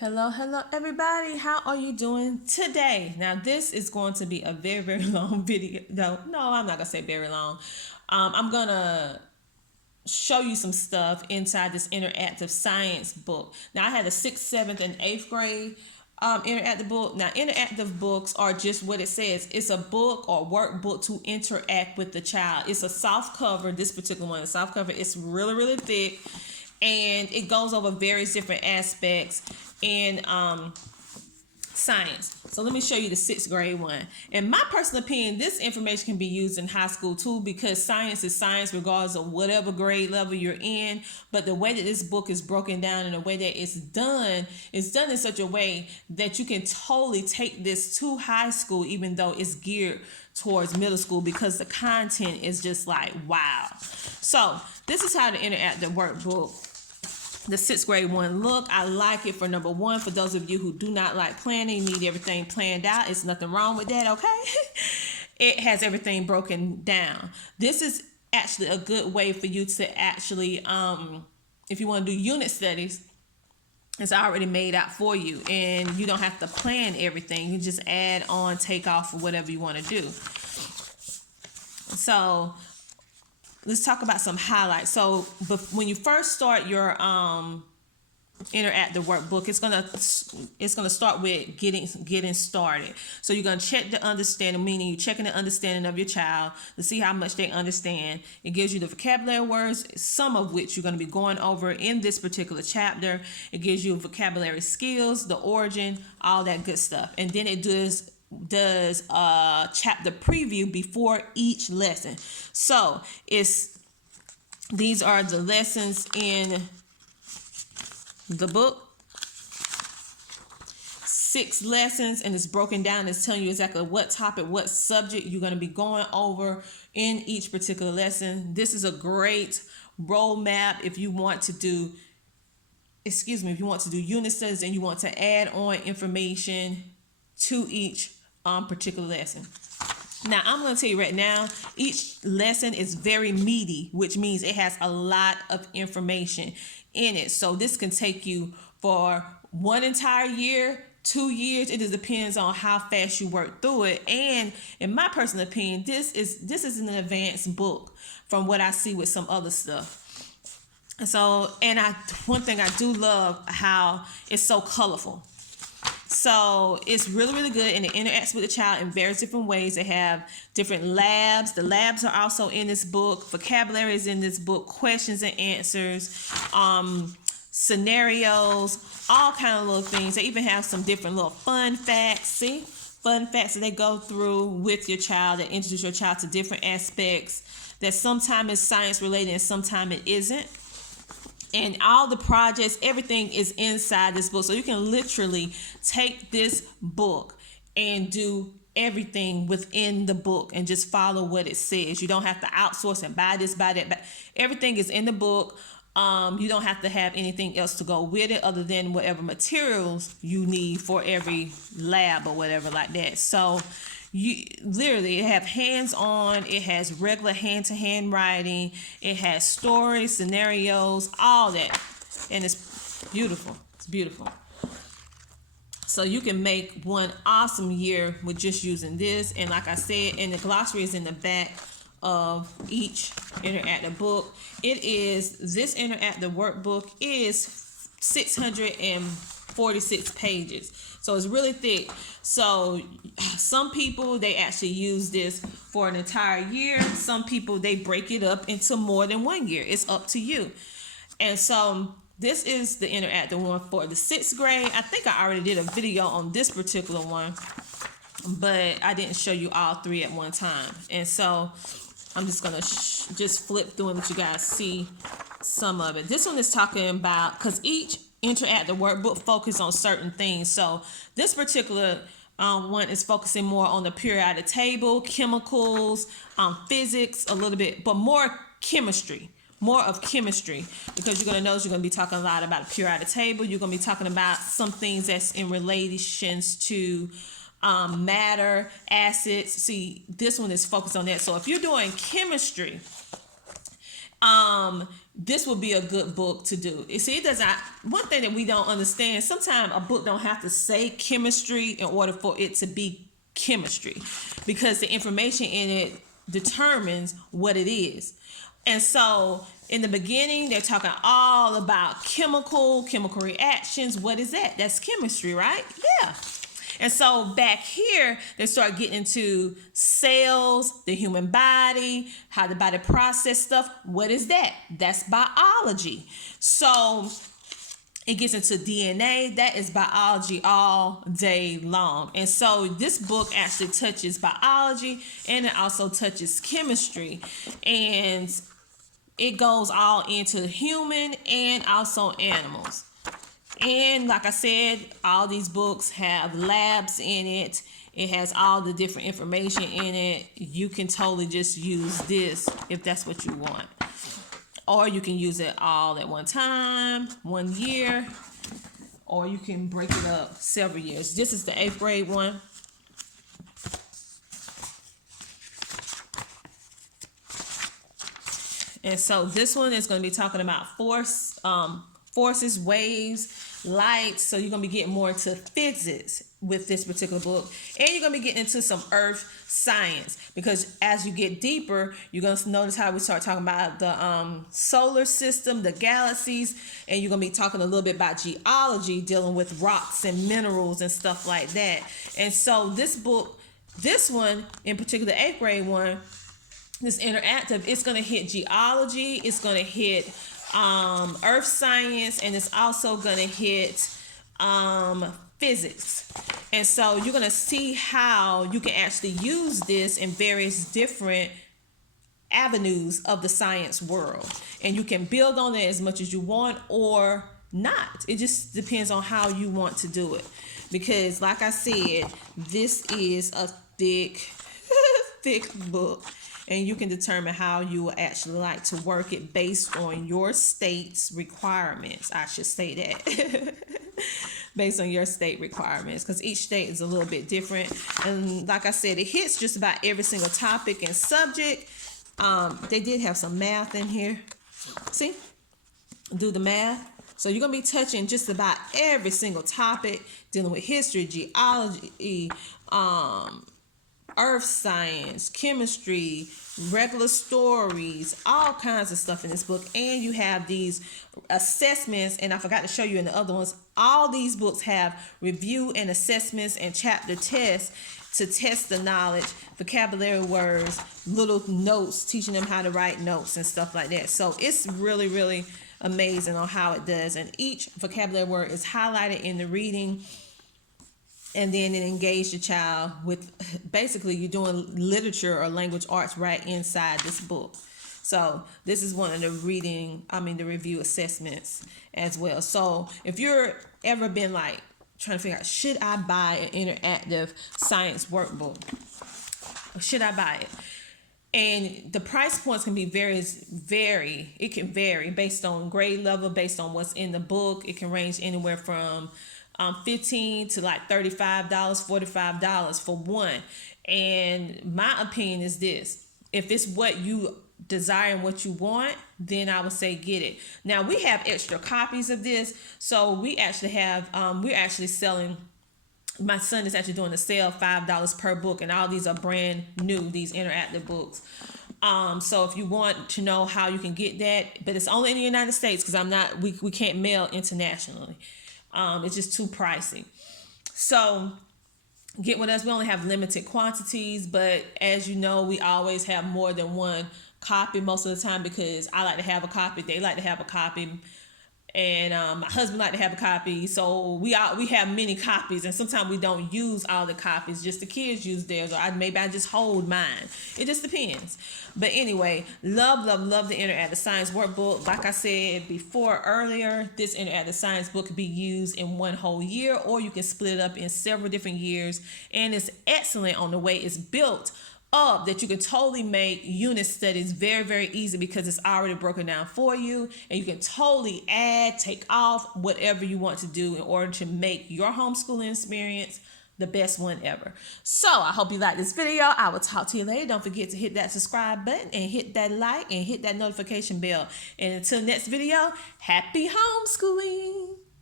Hello, everybody. How are you doing today? Now, this is going to be a very, very long video. No, I'm not going to say very long. I'm going to show you some stuff inside this interactive science book. Now, I had a 6th, 7th, and 8th grade interactive book. Now, interactive books are just what it says. It's a book or workbook to interact with the child. It's a soft cover. This particular one, the soft cover, it's really, really thick. And it goes over various different aspects in science. So let me show you the 6th grade one. In my personal opinion, this information can be used in high school too, because science is science regardless of whatever grade level you're in. But the way that this book is broken down and the way that it's done in such a way that you can totally take this to high school, even though it's geared towards middle school, because the content is just like, wow. So this is how the interactive workbook, the 6th grade one, look. I like it for number one. For those of you who do not like planning, need everything planned out, it's nothing wrong with that, okay? It has everything broken down. This is actually a good way for you to actually, if you want to do unit studies, it's already made out for you, and you don't have to plan everything. You just add on, take off, or whatever you want to do. So let's talk about some highlights. So, but when you first start your interactive workbook, it's gonna start with getting started. So you're gonna check the understanding, meaning you're checking the understanding of your child to see how much they understand. It gives you the vocabulary words, some of which you're gonna be going over in this particular chapter. It gives you vocabulary skills, the origin, all that good stuff, and then it does a chapter preview before each lesson. So these are the lessons in the book. 6 lessons, and it's broken down. It's telling you exactly what topic, what subject you're going to be going over in each particular lesson. This is a great roadmap if you want to do unit studies and you want to add on information to each particular lesson. Now, I'm going to tell you right now, each lesson is very meaty, which means it has a lot of information in it. So this can take you for one entire year, 2 years. It just depends on how fast you work through it. And in my personal opinion, this is an advanced book from what I see with some other stuff. So, and one thing I do love how it's so colorful. So it's really, really good, and it interacts with the child in various different ways. They have different labs. The labs are also in this book. Vocabulary is in this book. Questions and answers, scenarios, all kind of little things. They even have some different little fun facts. See? Fun facts that they go through with your child, that introduce your child to different aspects that sometimes is science related and sometimes it isn't. And all the projects, everything is inside this book. So you can literally take this book and do everything within the book and just follow what it says. You don't have to outsource and buy this, buy that. Everything is in the book. You don't have to have anything else to go with it other than whatever materials you need for every lab or whatever like that. So you literally have hands-on, it has regular hand-to-hand writing, it has stories, scenarios, all that, and it's beautiful. It's beautiful. So you can make one awesome year with just using this. And like I said, and the glossary is in the back of each interactive book. This interactive workbook is 646 pages. So it's really thick. So some people, they actually use this for an entire year. Some people, they break it up into more than 1 year. It's up to you. And so this is the interactive one for the 6th grade. I think I already did a video on this particular one, but I didn't show you all 3 at one time. And so I'm just going to just flip through and let you guys see some of it. This one is talking about, because each interactive workbook focus on certain things. So this particular one is focusing more on the periodic table, chemicals, physics a little bit, but more of chemistry, because you're going to notice you're going to be talking a lot about the periodic table. You're going to be talking about some things that's in relations to matter, acids. See, this one is focused on that. So if you're doing chemistry This would be a good book to do. You see, it doesn't. One thing that we don't understand, sometimes a book don't have to say chemistry in order for it to be chemistry, because the information in it determines what it is. And so in the beginning, they're talking all about chemical reactions. What is that? That's chemistry, right? Yeah. And so back here, they start getting into cells, the human body, how the body process stuff. What is that? That's biology. So it gets into DNA. That is biology all day long. And so this book actually touches biology, and it also touches chemistry. And it goes all into human and also animals. And like I said, all these books have labs in it. It has all the different information in it. You can totally just use this if that's what you want. Or you can use it all at one time, 1 year, or you can break it up several years. This is the 8th grade one. And so this one is going to be talking about forces, waves, light. So you're going to be getting more into physics with this particular book. And you're going to be getting into some earth science, because as you get deeper, you're going to notice how we start talking about the solar system, the galaxies, and you're going to be talking a little bit about geology, dealing with rocks and minerals and stuff like that. And so this book, this one in particular, the 8th grade one, this interactive, it's going to hit geology, it's going to hit earth science, and it's also going to hit physics. And so you're going to see how you can actually use this in various different avenues of the science world, and you can build on it as much as you want or not. It just depends on how you want to do it, because like I said, this is a thick thick book, and you can determine how you will actually like to work it based on your state's requirements. I should say that. Based on your state requirements, because each state is a little bit different. And like I said, it hits just about every single topic and subject. They did have some math in here. See? Do the math. So you're going to be touching just about every single topic, dealing with history, geology, earth science, chemistry, regular stories, all kinds of stuff in this book. And you have these assessments, and I forgot to show you in the other ones, all these books have review and assessments and chapter tests to test the knowledge, vocabulary words, little notes, teaching them how to write notes and stuff like that. So it's really, really amazing on how it does. And each vocabulary word is highlighted in the reading, and then it engaged the child with, basically you're doing literature or language arts right inside this book. So this is one of the the review assessments as well. So if you're ever been like trying to figure out, should I buy an interactive science workbook? Or should I buy it? And the price points can be vary. It can vary based on grade level, based on what's in the book. It can range anywhere from $15 to like $35, $45 for one. And my opinion is this: if it's what you desire and what you want, then I would say get it. Now we have extra copies of this, so we actually have we're actually selling. My son is actually doing a sale, $5 per book, and all these are brand new, these interactive books. So if you want to know how you can get that, but it's only in the United States, because we can't mail internationally. It's just too pricey. So get with us. We only have limited quantities, but as you know, we always have more than one copy most of the time, because I like to have a copy, they like to have a copy, and my husband like to have a copy. So we have many copies, and sometimes we don't use all the copies, just the kids use theirs, or maybe I just hold mine. It just depends. But anyway, love the interactive science workbook. Like I said before earlier, this interactive science book could be used in one whole year, or you can split it up in several different years, and it's excellent on the way it's built up, that you can totally make unit studies very, very easy, because it's already broken down for you, and you can totally add, take off, whatever you want to do in order to make your homeschooling experience the best one ever. So I hope you like this video. I will talk to you later. Don't forget to hit that subscribe button and hit that like and hit that notification bell. And until next video, happy homeschooling.